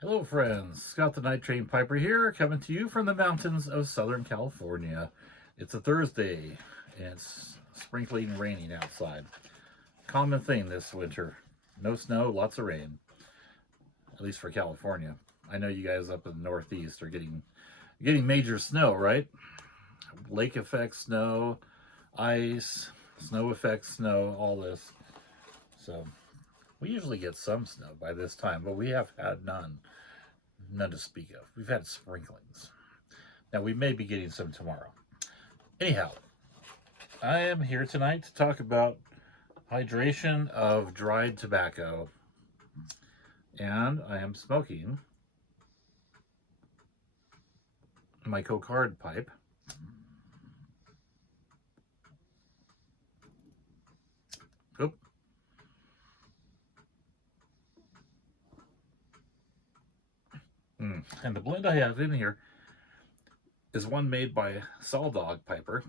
Hello friends, Scott the Night Train Piper here, coming to you from the mountains of Southern California. It's a Thursday, and it's sprinkling and raining outside. Common thing this winter. No snow, lots of rain, at least for California. I know you guys up in the Northeast are getting major snow, right? Lake effect snow, ice, snow effect snow, all this. So we usually get some snow by this time, but we have had none to speak of. We've had sprinklings. Now, we may be getting some tomorrow. Anyhow, I am here tonight to talk about hydration of dried tobacco. And I am smoking my Cocard pipe. Oop. And the blend I have in here is one made by Saw Dog Piper.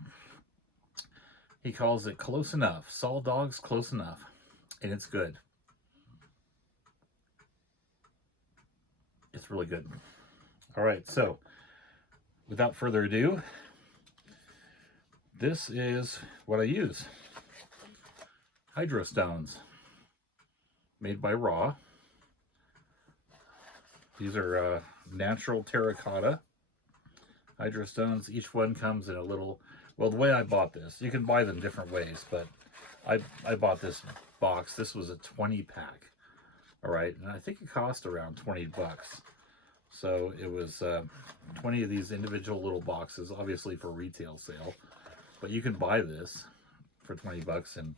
He calls it Close Enough. Saw Dog's Close Enough. And it's good. It's really good. All right, so without further ado, this is what I use. Hydro Stones, made by Raw. These are natural terracotta hydro stones. Each one comes in a little, well, the way I bought this, you can buy them different ways, but I bought this box. This was a 20 pack. All right, and I think it cost around 20 bucks. So it was 20 of these individual little boxes, obviously for retail sale, but you can buy this for 20 bucks. And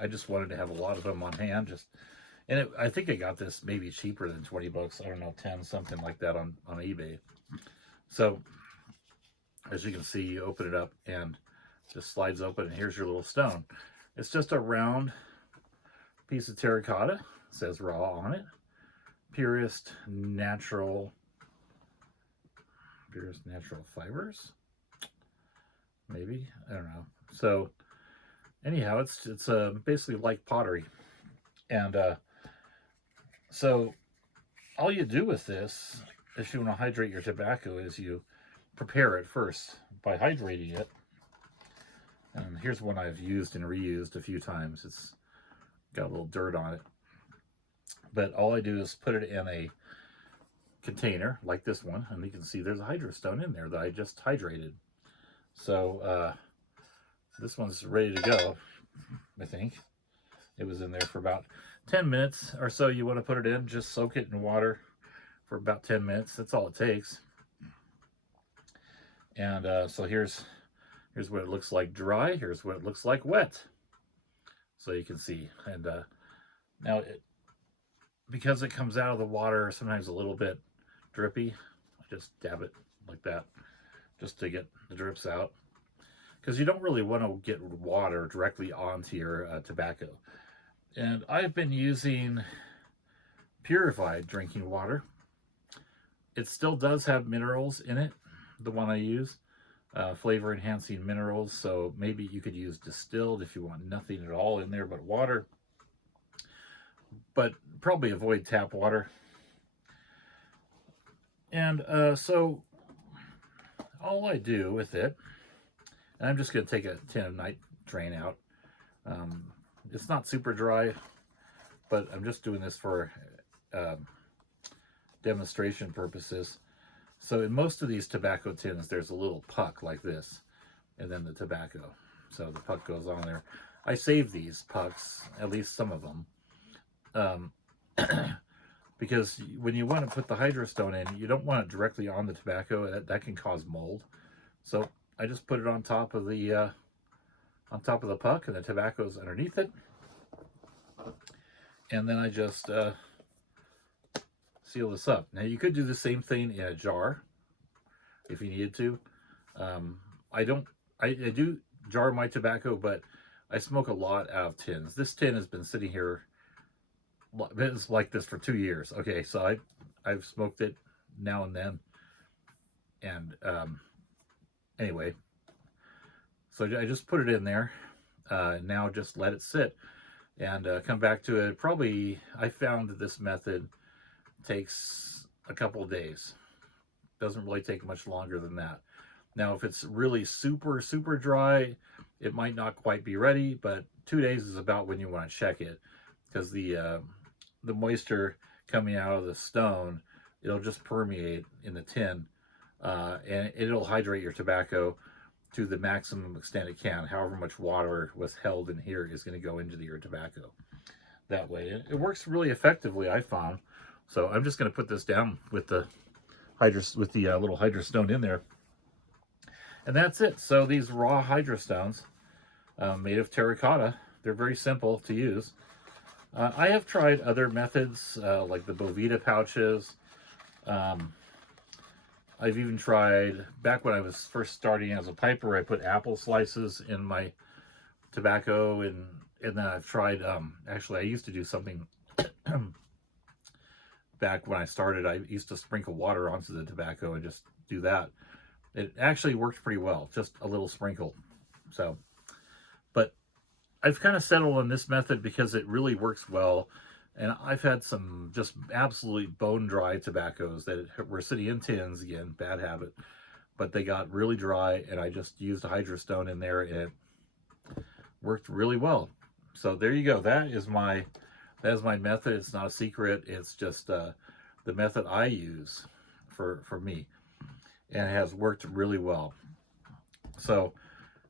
I just wanted to have a lot of them on hand. I think I got this maybe cheaper than 20 bucks. I don't know, 10, something like that on eBay. So as you can see, you open it up and it just slides open, and here's your little stone. It's just a round piece of terracotta. It says Raw on it. Purest natural fibers, maybe, I don't know. So anyhow, it's basically like pottery. And so all you do with this, if you want to hydrate your tobacco, is you prepare it first by hydrating it. And here's one I've used and reused a few times. It's got a little dirt on it. But all I do is put it in a container like this one, and you can see there's a hydro stone in there that I just hydrated. So this one's ready to go, I think. It was in there for about 10 minutes or so. You want to put it in, just soak it in water for about 10 minutes. That's all it takes. And so here's what it looks like dry. Here's what it looks like wet. So you can see. And now, because it comes out of the water sometimes a little bit drippy, I just dab it like that just to get the drips out. Because you don't really want to get water directly onto your tobacco. And I've been using purified drinking water. It still does have minerals in it, the one I use, flavor enhancing minerals. So maybe you could use distilled if you want nothing at all in there but water. But probably avoid tap water. And so all I do with it, and I'm just going to take a tin of night drain out. It's not super dry, but I'm just doing this for demonstration purposes. So in most of these tobacco tins, there's a little puck like this, and then the tobacco. So the puck goes on there. I save these pucks, at least some of them, because when you want to put the hydrostone in, you don't want it directly on the tobacco. That can cause mold. So I just put it on top of the puck, and the tobacco's underneath it. And then I just seal this up. Now you could do the same thing in a jar if you needed to. I do jar my tobacco, but I smoke a lot out of tins. This tin has been sitting here. It's like this for 2 years. Okay, so I've smoked it now and then. And anyway, so I just put it in there. Now just let it sit and come back to it. Probably, I found that this method takes a couple of days. Doesn't really take much longer than that. Now, if it's really super, super dry, it might not quite be ready, but 2 days is about when you want to check it, because the moisture coming out of the stone, it'll just permeate in the tin, and it'll hydrate your tobacco to the maximum extent it can. However much water was held in here is going to go into your tobacco that way. And it works really effectively, I found. So I'm just going to put this down with the little hydrostone in there, and that's it. So these raw hydrostones, made of terracotta, they're very simple to use. I have tried other methods, like the Bovita pouches. I've even tried, back when I was first starting as a piper, I put apple slices in my tobacco, and then I've tried, actually I used to do something back when I started. I used to sprinkle water onto the tobacco and just do that. It actually worked pretty well, just a little sprinkle. So, but I've kind of settled on this method because it really works well. And I've had some just absolutely bone dry tobaccos that were sitting in tins, again, bad habit, but they got really dry, and I just used a hydrostone in there, and it worked really well. So there you go. That is my method. It's not a secret. It's just the method I use for me, and it has worked really well. So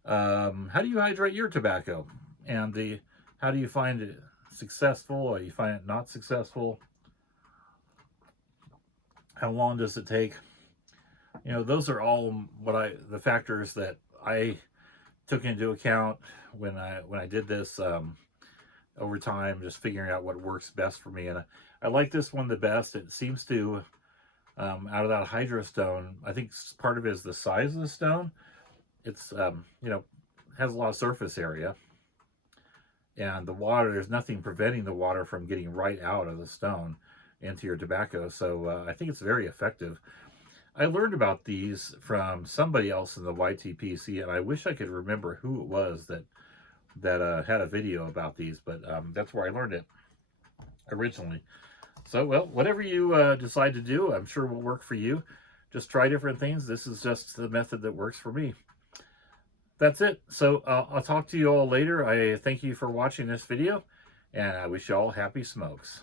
how do you hydrate your tobacco? And how do you find it successful, or you find it not successful? How long does it take? You know, those are all the factors that I took into account when I did this, over time, just figuring out what works best for me. And I like this one the best. It seems to, out of that hydrostone, I think part of it is the size of the stone. It's has a lot of surface area, and the water, there's nothing preventing the water from getting right out of the stone into your tobacco. So I think it's very effective. I learned about these from somebody else in the YTPC, and I wish I could remember who it was that had a video about these, but that's where I learned it originally. So, well, whatever you decide to do, I'm sure will work for you. Just try different things. This is just the method that works for me. That's it. So I'll talk to you all later. I thank you for watching this video, and I wish you all happy smokes.